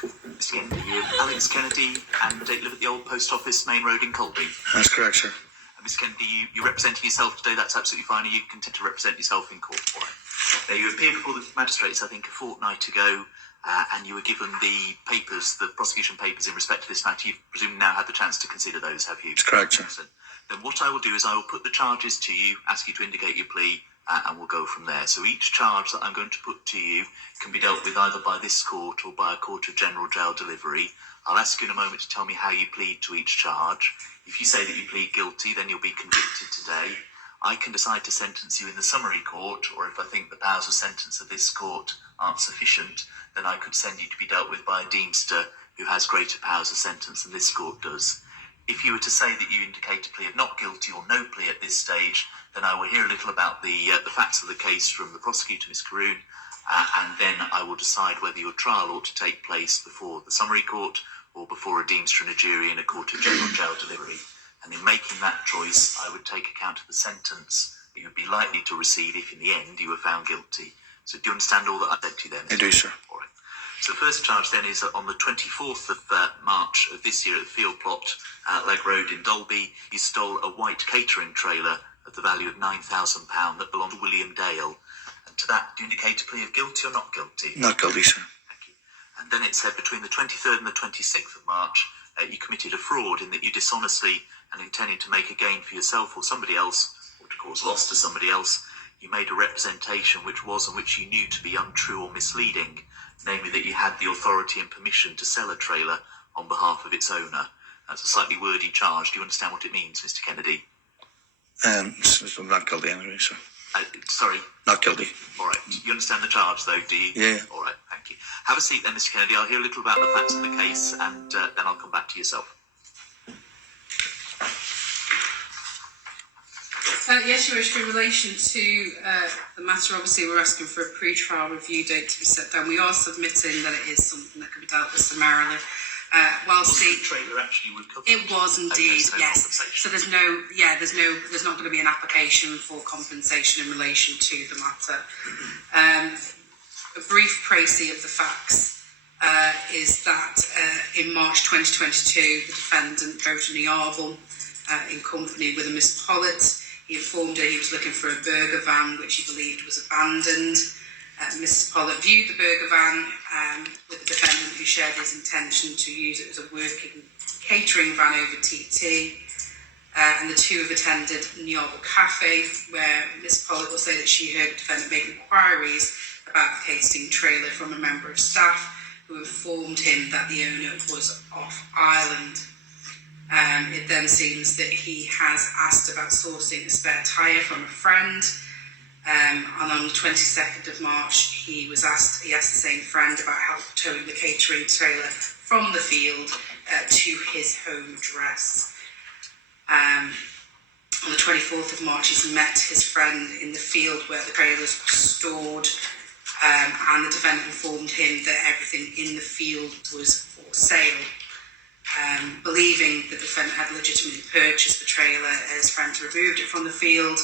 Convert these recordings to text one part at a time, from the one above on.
Mr. Kennedy, you're Alex Kennedy, and you live at the old post office, Main Road in Colby. That's correct, sir. Mr. Kennedy, you're representing yourself today. That's absolutely fine. Are you content to represent yourself in court? All right. Now, you appeared before the magistrates, I think, a fortnight ago, and you were given the papers, the prosecution papers in respect to this matter. You've presumably now had the chance to consider those, have you? That's correct, sir. Excellent. Then what I will do is I will put the charges to you, ask you to indicate your plea, and we'll go from there. So each charge that I'm going to put to you can be dealt with either by this court or by a court of general jail delivery. I'll ask you in a moment to tell me how you plead to each charge. If you say that you plead guilty, then you'll be convicted today. I can decide to sentence you in the summary court, or if I think the powers of sentence of this court aren't sufficient, then I could send you to be dealt with by a deemster who has greater powers of sentence than this court does. If you were to say that you indicate a plea of not guilty or no plea at this stage, then I will hear a little about the facts of the case from the prosecutor, Ms. Caroon, and then I will decide whether your trial ought to take place before the summary court or before a deemster and a jury in a court of general jail delivery. And in making that choice, I would take account of the sentence that you would be likely to receive if in the end you were found guilty. So do you understand all that I said to you then? I do, sir. All right. So the first charge then is that on the 24th of March of this year at the field plot, Leg Road in Dolby, you stole a white catering trailer of the value of £9,000 that belonged to William Dale. And to that, do you indicate a plea of guilty or not guilty? Not guilty, sir. Thank you. And then it said between the 23rd and the 26th of March, you committed a fraud in that you dishonestly and intending to make a gain for yourself or somebody else, or to cause loss to somebody else, you made a representation which was and which you knew to be untrue or misleading, namely that you had the authority and permission to sell a trailer on behalf of its owner. That's a slightly wordy charge. Do you understand what it means, Mr. Kennedy? I'm not guilty anyway, sir. Sorry? Not guilty. All right. You understand the charge, though, do you? Yeah. All right, thank you. Have a seat then, Mr. Kennedy. I'll hear a little about the facts of the case, and then I'll come back to yourself. Yes, Your Worship, in relation to the matter, obviously we're asking for a pre-trial review date to be set down. We are submitting that it is something that can be dealt with summarily. Whilst the trailer actually recovered. It was indeed, so yes. So there's not going to be an application for compensation in relation to the matter. A brief précis of the facts is that in March 2022, the defendant drove to Nearville in company with a Miss Pollitt. He informed her he was looking for a burger van which he believed was abandoned. Mrs. Pollitt viewed the burger van with the defendant, who shared his intention to use it as a working catering van over TT. And the two have attended Nearville Cafe, where Miss Pollitt will say that she heard the defendant make inquiries about the catering trailer from a member of staff who informed him that the owner was off island. It then seems that he has asked about sourcing a spare tyre from a friend. And on the 22nd of March, he asked the same friend about help towing the catering trailer from the field to his home address. On the 24th of March, he's met his friend in the field where the trailers were stored, and the defendant informed him that everything in the field was for sale. Believing the defendant had legitimately purchased the trailer, his friend removed it from the field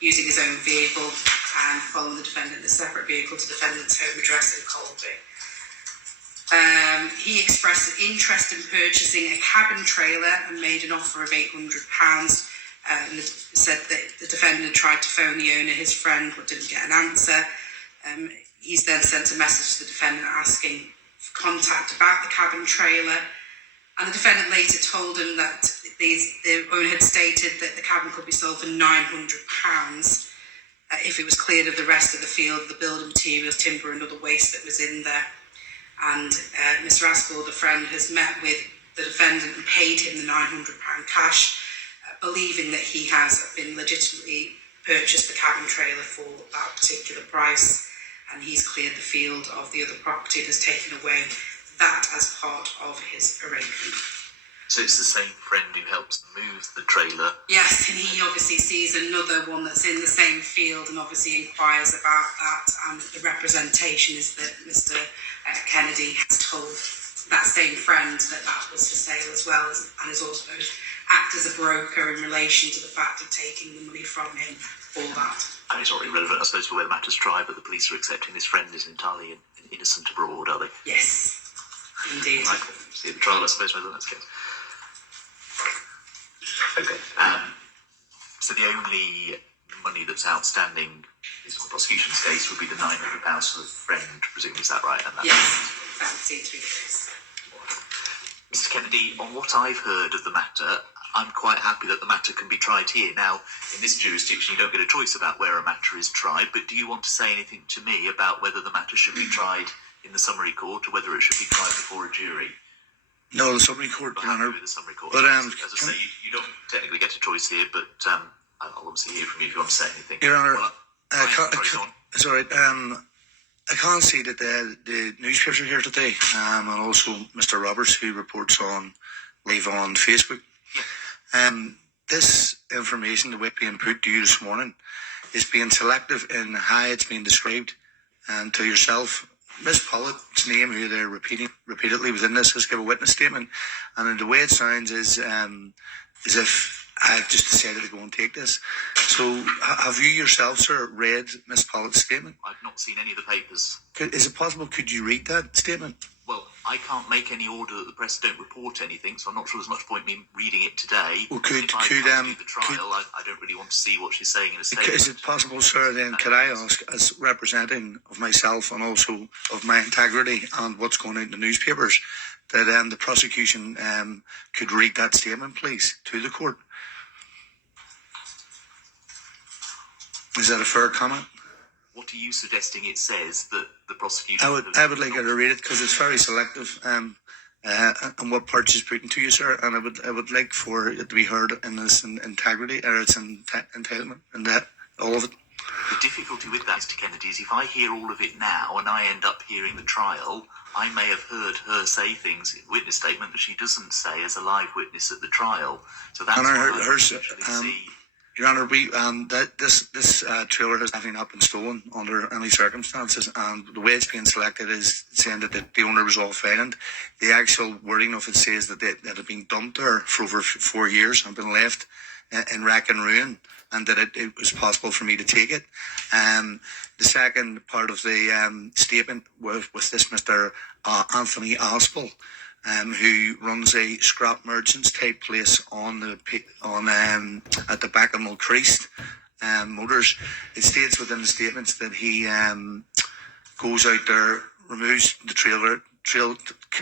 using his own vehicle and following the defendant in a separate vehicle to the defendant's home address in Colby. He expressed an interest in purchasing a cabin trailer and made an offer of £800, and said that the defendant had tried to phone the owner, his friend, but didn't get an answer. He's then sent a message to the defendant asking for contact about the cabin trailer. And the defendant later told him that the owner had stated that the cabin could be sold for £900 if it was cleared of the rest of the field, the building materials, timber and other waste that was in there. And Mr. Aspel, the friend, has met with the defendant and paid him the £900 cash, believing that he has been legitimately purchased the cabin trailer for that particular price, and he's cleared the field of the other property and has taken away that as part of his arrangement. So it's the same friend who helps move the trailer? Yes, and he obviously sees another one that's in the same field and obviously inquires about that, and the representation is that Mr. Kennedy has told that same friend that that was for sale as well, and has also acted as a broker in relation to the fact of taking the money from him for that. And it's not irrelevant, I suppose, for where the matter's tried, but the police are accepting this friend is entirely innocent abroad, are they? Yes. Indeed. I can see the trial, I suppose, whether that's the case. Okay. So the only money that's outstanding is on the prosecution's case would be the £900 for the friend, presumably, is that right? And that's Yes, that would seem to be the case. Mr. Kennedy, on what I've heard of the matter, I'm quite happy that the matter can be tried here. Now, in this jurisdiction, you don't get a choice about where a matter is tried, but do you want to say anything to me about whether the matter should be tried in the summary court or whether it should be tried before a jury? No, the summary court, You're Your happy Honour. with the summary court. But, As I say, you don't technically get a choice here, but I'll obviously hear from you if you want to say anything. Your Honour, Well, sorry, I can't see that the newspapers are here today, and also Mr. Roberts, who reports on live on Facebook. This information, the way it's being put to you this morning, is being selective in how it's being described, and to yourself. Miss Pollitt's name, who they're repeating repeatedly within this, has given a witness statement, and the way it sounds is as if I've just decided to go and take this. So, have you yourself, sir, read Miss Pollitt's statement? I've not seen any of the papers. Is it possible, could you read that statement? Well, I can't make any order that the press don't report anything, so I'm not sure there's much point in me reading it today. Well, if I come to do the trial, I don't really want to see what she's saying in a statement. Is it possible, sir, then, could I ask, as representing of myself and also of my integrity and what's going out in the newspapers, that the prosecution could read that statement, please, to the court? Is that a fair comment? What are you suggesting it says that the prosecution... I would like her to read it, because it's very selective, and what part she's putting to you, sir, and I would like for it to be heard in its integrity, or its entitlement, and that, all of it. The difficulty with that, Mr. Kennedy, is if I hear all of it now and I end up hearing the trial, I may have heard her say things in witness statement that she doesn't say as a live witness at the trial. So that's what I see. Your Honour, this trailer has definitely not been stolen under any circumstances, and the way it's being selected is saying that the owner was off island. The actual wording of it says that it had been dumped there for over 4 years and been left in rack and ruin, and that it was possible for me to take it. The second part of the statement with this Mr. Anthony Aspel, who runs a scrap merchants type place at the back of Mulcreast Motors. It states within the statements that he goes out there, removes the trailer,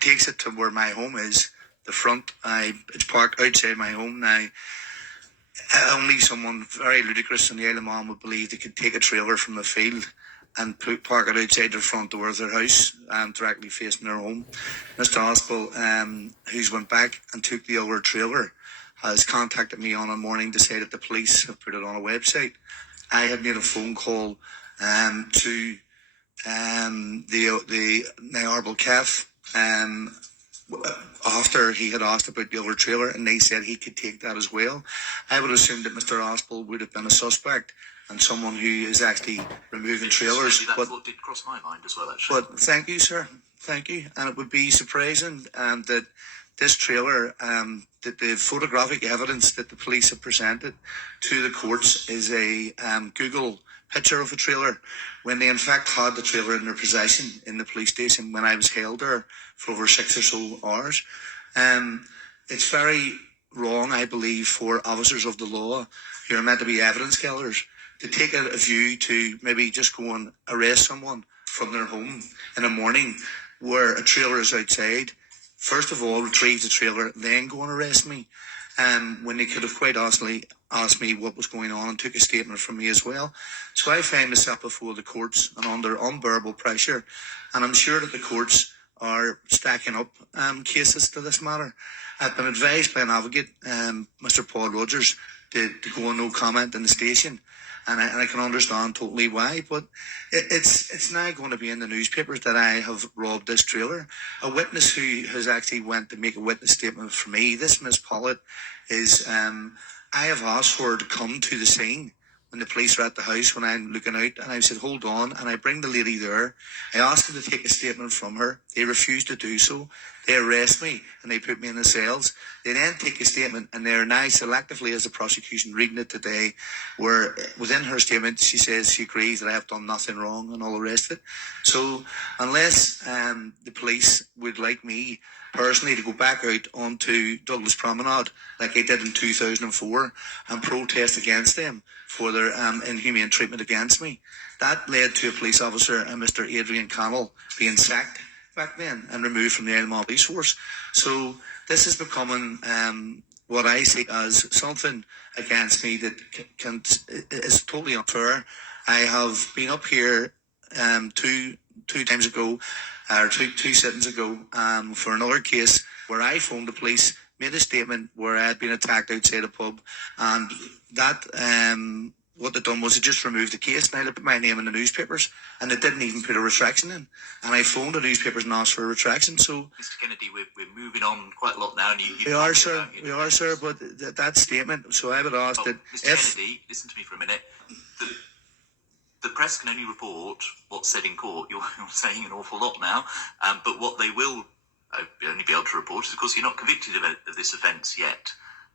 takes it to where my home is, the front. It's parked outside my home now. Only someone very ludicrous in the Isle of Man would believe they could take a trailer from the field and park it outside their front door of their house, directly facing their home. Mr. Aspel, who's went back and took the other trailer, has contacted me on a morning to say that the police have put it on a website. I had made a phone call to the Honourable Kev after he had asked about the other trailer, and they said he could take that as well. I would assume that Mr. Aspel would have been a suspect and someone who is actually removing trailers. That's what did cross my mind as well, actually. But thank you, sir. Thank you. And it would be surprising that this trailer, that the photographic evidence that the police have presented to the courts is a Google picture of a trailer, when they in fact had the trailer in their possession in the police station when I was held there for over 6 or so hours. It's very wrong, I believe, for officers of the law who are meant to be evidence gatherers to take a view to maybe just go and arrest someone from their home in the morning where a trailer is outside. First of all, retrieve the trailer, then go and arrest me. When they could have quite honestly asked me what was going on and took a statement from me as well. So I find myself before the courts and under unbearable pressure, and I'm sure that the courts are stacking up cases to this matter. I've been advised by an advocate, Mr. Paul Rogers, to go on no comment in the station. And I can understand totally why, but it's now going to be in the newspapers that I have robbed this trailer. A witness who has actually went to make a witness statement for me, this Miss Pollitt, is I have asked for her to come to the scene when the police are at the house when I'm looking out, and I said, hold on, and I bring the lady there. I asked them to take a statement from her. They refused to do so. They arrest me and they put me in the cells. They then take a statement, and they're now selectively, as the prosecution reading it today, where within her statement she says she agrees that I have done nothing wrong and all the rest of it. So unless the police would like me personally to go back out onto Douglas Promenade like I did in 2004 and protest against them for their inhumane treatment against me, that led to a police officer, Mr. Adrian Connell, being sacked back then and removed from the Isle of Man Police Force. So this is becoming what I see as something against me that is totally unfair. I have been up here two times ago, or two sittings ago, for another case where I phoned the police, made a statement where I had been attacked outside a pub, and that what they done was they just removed the case. Now they put my name in the newspapers, and they didn't even put a retraction in. And I phoned the newspapers and asked for a retraction. So, Mr. Kennedy, we're moving on quite a lot now. And we are, sir. But that statement. So I would ask that Mr. Kennedy, listen to me for a minute. The press can only report what's said in court. You're saying an awful lot now, but what they will only be able to report is, of course, you're not convicted of this offence yet.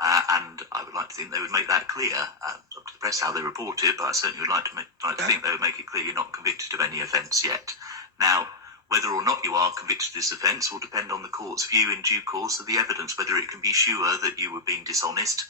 And I would like to think they would make that clear. Up to the press how they report it, but I certainly would like to think they would make it clear you're not convicted of any offence yet. Now, whether or not you are convicted of this offence will depend on the court's view in due course of the evidence, whether it can be sure that you were being dishonest,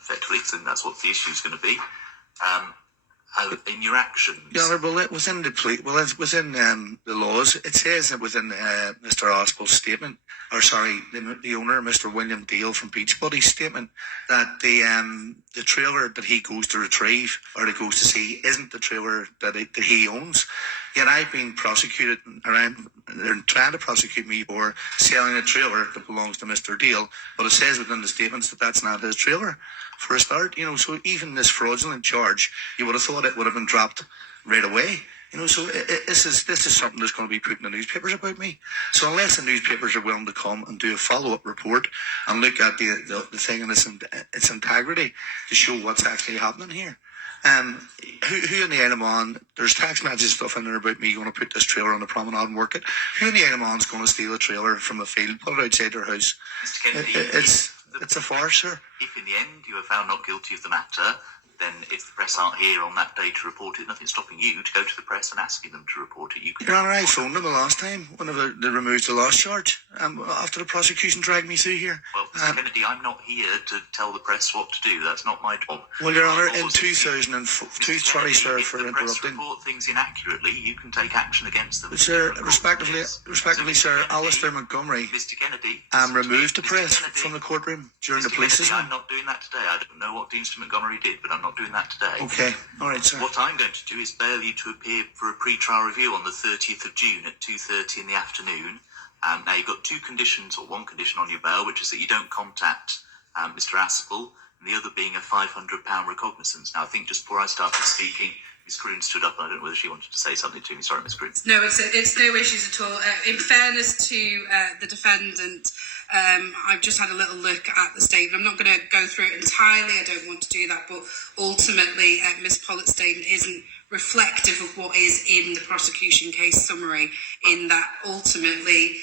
effectively, because that's what the issue is going to be, in your actions. Yeah, Honourable, within the laws, it says that within Mr. Aspel's statement, the owner, Mr. William Deal from Beachbody's statement, that the trailer that he goes to retrieve or that goes to see isn't the trailer that he owns. Yet I've been prosecuted, they're trying to prosecute me for selling a trailer that belongs to Mr. Deal, but it says within the statements that that's not his trailer. For a start, so even this fraudulent charge, you would have thought it would have been dropped right away. So this is something that's going to be put in the newspapers about me. So unless the newspapers are willing to come and do a follow-up report and look at the thing in its integrity to show what's actually happening here. Who in the Isle of Man, there's text messages stuff in there about me going to put this trailer on the promenade and work it. Who in the Isle of Man is going to steal a trailer from a field, put it outside their house? Mr. Kennedy, it's a farce, sir. If in the end you are found not guilty of the matter, then if the press aren't here on that day to report it, nothing's stopping you to go to the press and asking them to report it. Your Honour, I phoned them the last time, whenever they removed the last charge, after the prosecution dragged me through here. Well, Mr. Kennedy, I'm not here to tell the press what to do. That's not my job. Well, Your Honour, in 2004, sorry, sir, for interrupting. If the press report things inaccurately, you can take action against them. Sir, respectively, sir, Alistair Montgomery Mr. Kennedy, removed the press from the courtroom during the police Kennedy, I'm not doing that today. I don't know what Dean Montgomery did, but I'm not doing that today. Okay, all right, sir. What I'm going to do is bail you to appear for a pre-trial review on the 30th of June at 2:30 in the afternoon. Now, you've got two conditions, or one condition on your bail, which is that you don't contact Mr. Aspel, and the other being a £500 recognizance. Now, I think just before I started speaking, Ms. Croon stood up, and I don't know whether she wanted to say something to me. Sorry, Ms. Croon. No, it's no issues at all. In fairness to the defendant, I've just had a little look at the statement. I'm not going to go through it entirely. I don't want to do that, but ultimately, Ms. Pollitt's statement isn't reflective of what is in the prosecution case summary, in that ultimately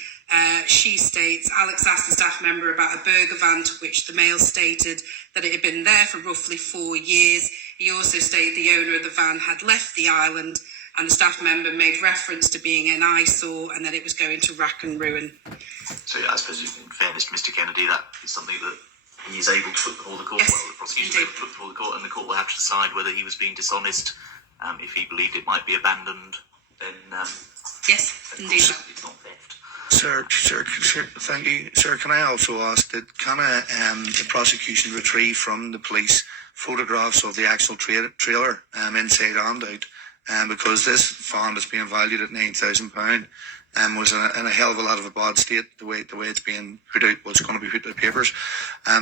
she states, Alex asked the staff member about a burger van to which the male stated that it had been there for roughly 4 years. He also stated the owner of the van had left the island, and the staff member made reference to being an eyesore and that it was going to rack and ruin. So I suppose, in fairness to Mr. Kennedy, that is something that he is able to put before the court. Yes, well, the prosecution is able to put before the court, and the court will have to decide whether he was being dishonest. If he believed it might be abandoned, then yes, indeed. It's not theft. Sir, thank you. Sir, can I also ask that the prosecution retrieve from the police photographs of the actual trailer inside and out, because this van is being valued at £9,000 and was in a hell of a lot of a bad state the way it's being put out, what's going to be put in the papers.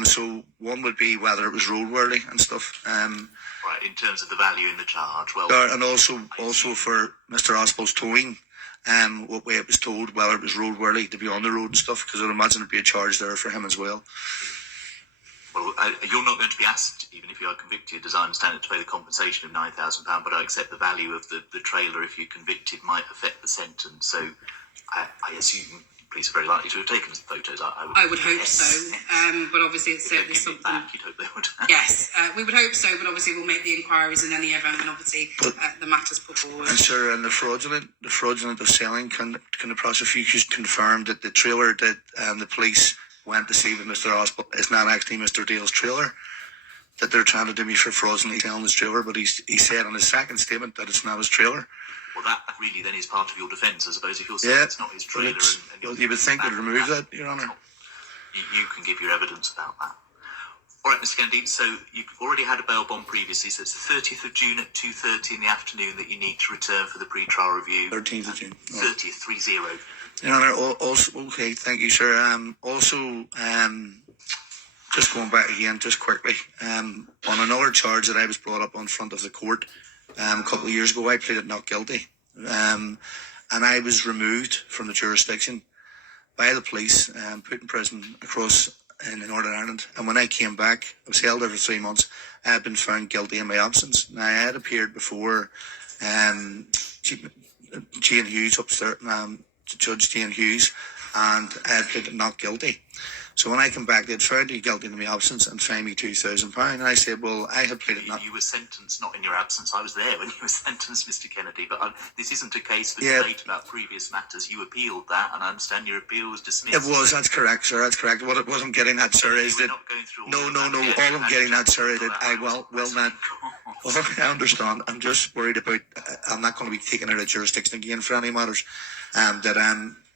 So one would be whether it was roadworthy and stuff. Right, in terms of the value in the charge. Well, and also for Mr. Aspel's towing, what way it was towed, whether it was roadworthy to be on the road and stuff, because I would imagine there'd be a charge there for him as well. Well, you're not going to be asked, even if you are convicted, as I understand it, to pay the compensation of £9,000, but I accept the value of the trailer, if you're convicted, might affect the sentence. So I assume police are very likely to have taken some photos. I would hope so, but obviously it's certainly something. Back, you'd hope they would. Yes, we would hope so, but obviously we'll make the inquiries in any event, and obviously the matters put forward. And sir, and the fraudulent of selling, can the prosecution confirm that the trailer that the police went to see with Mr. Ospel is not actually Mr. Dale's trailer? That they're trying to do me for fraudulently selling his trailer, but he said in his second statement that it's not his trailer. Well, that really then is part of your defence, I suppose, if you're saying it's not his trailer. Well, you would think they'd remove that, Your Honour. You can give your evidence about that. All right, Mr. Kennedy, so you've already had a bail bond previously, so it's the 30th of June at 2:30 in the afternoon that you need to return for the pre-trial review. 13th of June. 30th, 30. Your Honour, also, okay, thank you, sir. Just going back again, just quickly, on another charge that I was brought up on front of the court a couple of years ago, I pleaded not guilty. And I was removed from the jurisdiction by the police, put in prison across in Northern Ireland. And when I came back, I was held there for 3 months. I had been found guilty in my absence. Now, I had appeared before Jane Hughes upstairs, Judge Jane Hughes, and I had pleaded not guilty. So when I came back, they'd found me guilty in my absence and fined me £2,000. And I said, well, I had pleaded not. You were sentenced not in your absence. I was there when you were sentenced, Mr. Kennedy. But this isn't a case for debate about previous matters. You appealed that, and I understand your appeal was dismissed. It was. That's correct, sir. That's correct. What I'm getting at, sir, is that no. All I'm getting at, sir, is that I will not. Well, I understand. I'm just worried about. I'm not going to be taken out of jurisdiction again for any matters.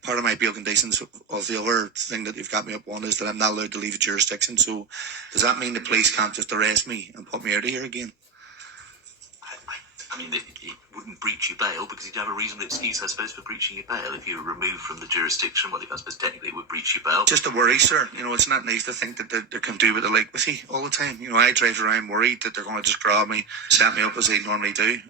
Part of my bail conditions of the other thing that you've got me up on is that I'm not allowed to leave the jurisdiction. So does that mean the police can't just arrest me and put me out of here again? I mean, it wouldn't breach your bail because you'd have a reasonable excuse, I suppose, for breaching your bail. If you were removed from the jurisdiction, well, I suppose technically it would breach your bail. Just a worry, sir. It's not nice to think that they can do what they like with you all the time. I drive around worried that they're going to just grab me, set me up as they normally do.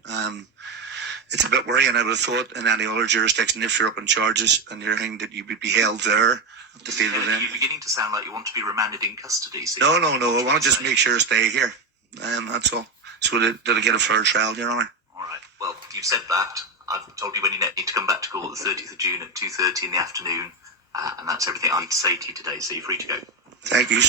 It's a bit worrying. I would have thought in any other jurisdiction, if you're up on charges and you're thinking that you would be held there to deal with them. You're beginning to sound like you want to be remanded in custody. So no. I want to just make sure I stay here. That's all. So that I get a fair trial, Your Honour. All right. Well, you've said that. I've told you when you need to come back to court, the 30th of June at 2:30 in the afternoon. And that's everything I need to say to you today. So you're free to go. Thank you.